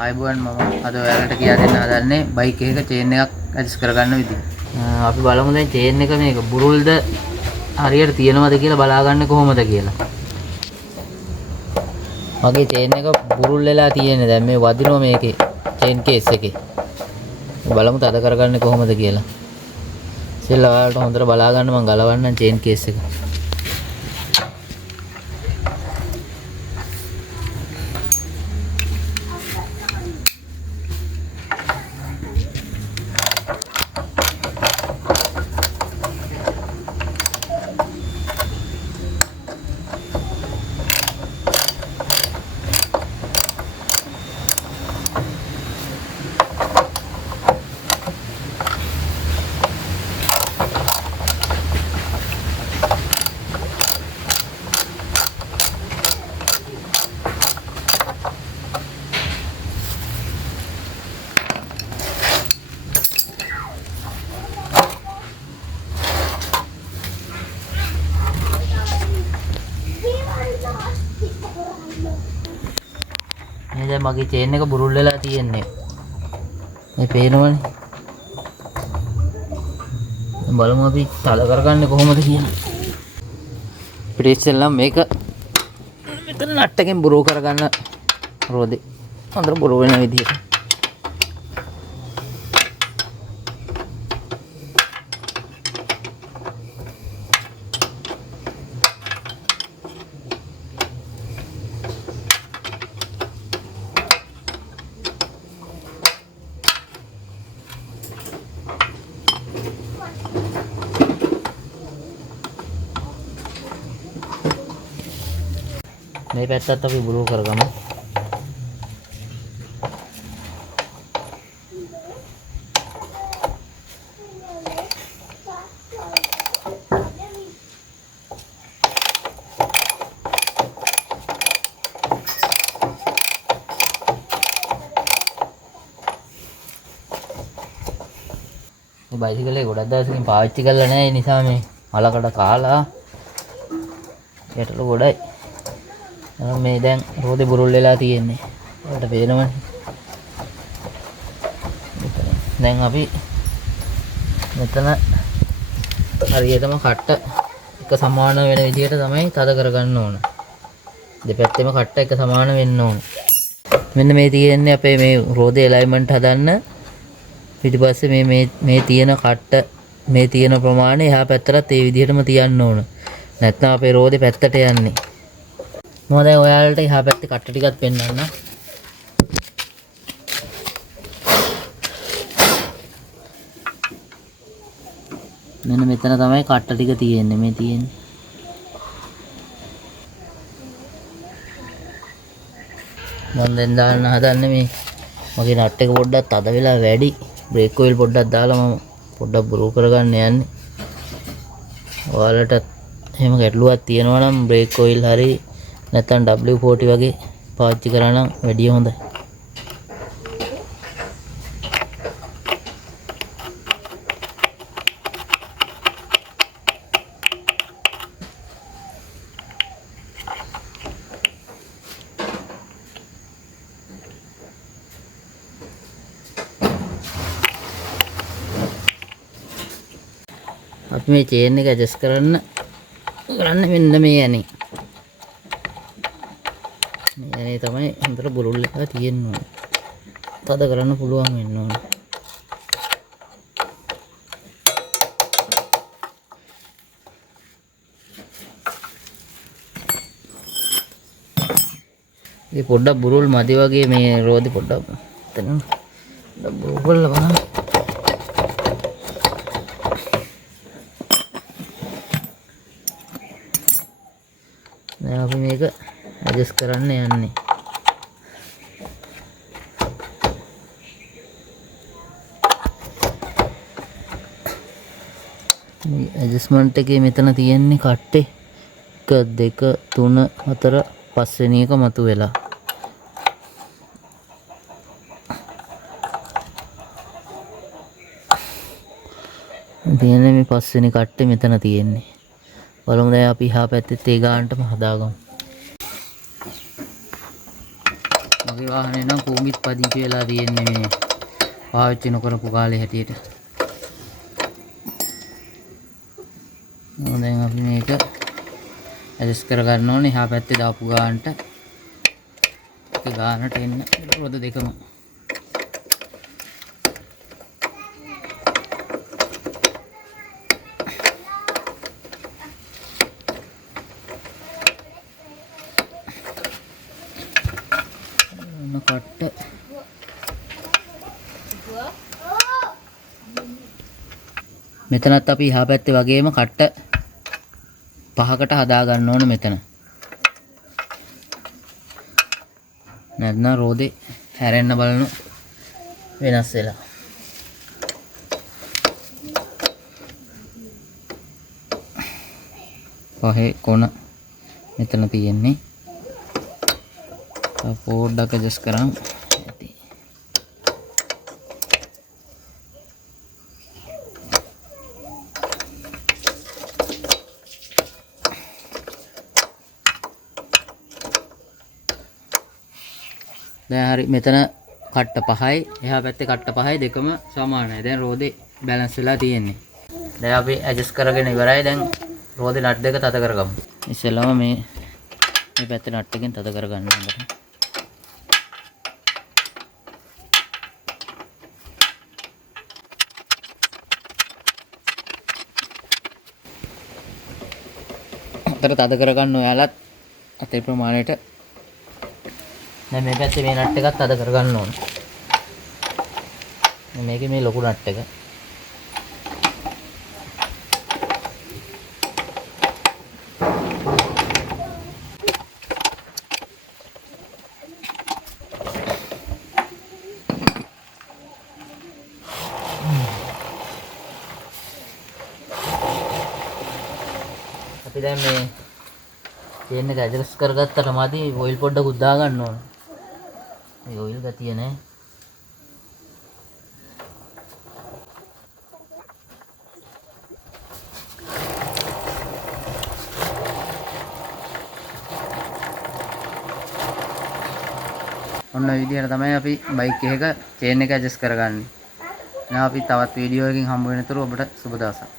ආයිබෝන් මම අද ඔයාලට කියලා දෙන්න හදන්නේ බයික් එකක චේන් එකක් ඇඩ්ජස්ට් කරගන්න විදිහ. අපි බලමු දැන් චේන් එක මේක බුරුල්ද හරියට තියෙනවද කියලා බලා ගන්න කොහොමද කියලා. මගේ චේන් එක බුරුල් වෙලා තියෙන්නේ දැන් මේ වදිනවා මේකේ චේන් කේස් එකේ. බලමු තද කරගන්නේ කොහොමද කියලා. ඉතින් ඔයාලට හොඳට බලා ගන්න මම ගලවන්නම් චේන් කේස් එක. මේ දැන් මගේ චේන් එක බුරුල් වෙලා තියෙන්නේ. මේ පේනවනේ. බලමු අපි තල කරගන්නේ කොහොමද කියලා. අපිට ඉස්සෙල්ලා මේක මෙතන නට් එකෙන් බුරු කරගන්න රෝදේ. හොඳට බුරු වෙන විදිහට. මේ පැත්තත් අපි බුරු කරගමු. මේ බයිසිකලේ ගොඩක් දවසකින් පාවිච්චි කරලා නැහැ. ඒ නිසා මේ අලකට කාලා යටට ගොඩයි. මේ දැන් රෝදේ බුරුල් වෙලා තියෙන්නේ. ඔයාලට පේනවනේ. දැන් අපි මෙතන හරියටම කට්ට එක සමාන වෙන විදිහට තමයි තද කරගන්න ඕන. දෙපැත්තෙම කට්ට එක සමාන වෙන්න ඕන. මෙන්න මේ තියෙන්නේ අපේ මේ රෝදේ ඇලයින්මන්ට් හදන්න. පිටිපස්සේ මේ තියෙන කට්ට මේ තියෙන ප්‍රමාණය එහා පැත්තටත් ඒ විදිහටම තියන්න ඕන. නැත්නම් අපේ රෝදේ පැත්තට යන්නේ. මම දැන් ඔයාලට එහා පැත්තේ කට්ට ටිකක් පෙන්නන්න. මෙන්න මෙතන තමයි කට්ට ටික තියෙන්නේ. මේ තියෙන්නේ. මම දැන් දාන්න හදන්නේ මේ මගේ නට් එක පොඩ්ඩක් තද වෙලා වැඩි. බ්‍රේක් ඔයිල් පොඩ්ඩක් දාලා මම පොඩ්ඩක් බුරු කරගන්න යන්නේ. ඔයාලට එහෙම ගැටලුවක් තියෙනවා නම් බ්‍රේක් ඔයිල් හරි නැත්නම් W40 වගේ පාවිච්චි කරා නම් වැඩිය හොඳයි. අපි මේ චේන් එක ඇඩ්ජස්ට් කරන්න මෙන්න මේ යන්නේ. මේ තමයි හොඳට බුරුල් එකක් තියෙන්න ඕනේ. තද කරන්න පුළුවන් වෙන්න ඕනේ. මේ පොඩ්ඩක් බුරුල් මදි වගේ මේ රෝදේ පොඩ්ඩක් එතන බුරුල් කරලා බලන්න. දැන් අපි මේක ඇඩ්ජස්ට් කරන්න යන්නේ. මේ ඇඩ්ජස්ට්මන්ට් එකේ මෙතන තියෙන්නේ කට්ටේ 1 2 3 4 5 වෙනි එක මතුවෙලා. තියෙන්නේ මේ 5 වෙනි කට්ටේ මෙතන තියෙන්නේ. බලමු දැන් අපි එහා පැත්තේ ඒ ගානටම හදාගමු. මගේ වාහනේ නම් කූඹිත් පදිංචි වෙලා තියෙන්නේ මේ පාවිච්චි නොකරපු කාලේ හැටියට. දැන් අපි මේක ඇඩ්ජස්ට් කර ගන්න ඕනේ. එහා පැත්තේ දාපු ගානට එක ගානට එන්න රොද දෙකම. කට්ට මෙතනත් අපි එහා පැත්තේ වගේම කට්ට 5කට හදා ගන්න ඕන මෙතන. නැත්නම් රෝදේ හැරෙන්න බලන වෙනස් වෙලා. පහේ කොන මෙතන තියෙන්නේ. පොඩ්ඩක් ඇඩ්ජස්ට් කරන් ඇති. දැන් හරි මෙතන කට්ට 5යි එහා පැත්තේ කට්ට 5යි දෙකම සමානයි. දැන් රෝදේ බැලන්ස් වෙලා තියෙන්නේ. දැන් අපි ඇඩ්ජස්ට් කරගෙන ඉවරයි. දැන් රෝදේ නට් දෙක තද කරගමු. ඉස්සෙල්ලාම මේ පැත්තේ නට් එකෙන් තද කරගන්න හොඳට. අතර තද කරගන්න ඔයාලත් අතේ ප්‍රමාණයට. දැන් මේ පැත්තේ මේ නට් එකත් තද කරගන්න ඕන. මේකේ මේ ලොකු නට් එක. අපි දැන් මේ චේන් එක ඇඩ්ජස්ට් කරගත්තට මදි ඔයිල් පොඩ්ඩක් දා ගන්න ඕන. මේ ඔයිල් ගතිය නෑ. ඔන්න ඔය විදිහට තමයි අපි බයික් එකක චේන් එක ඇඩ්ජස්ට් කරගන්නේ. එහෙනම් අපි තවත් වීඩියෝ එකකින් හම්බ වෙනතුරු ඔබට සුබ දවසක්.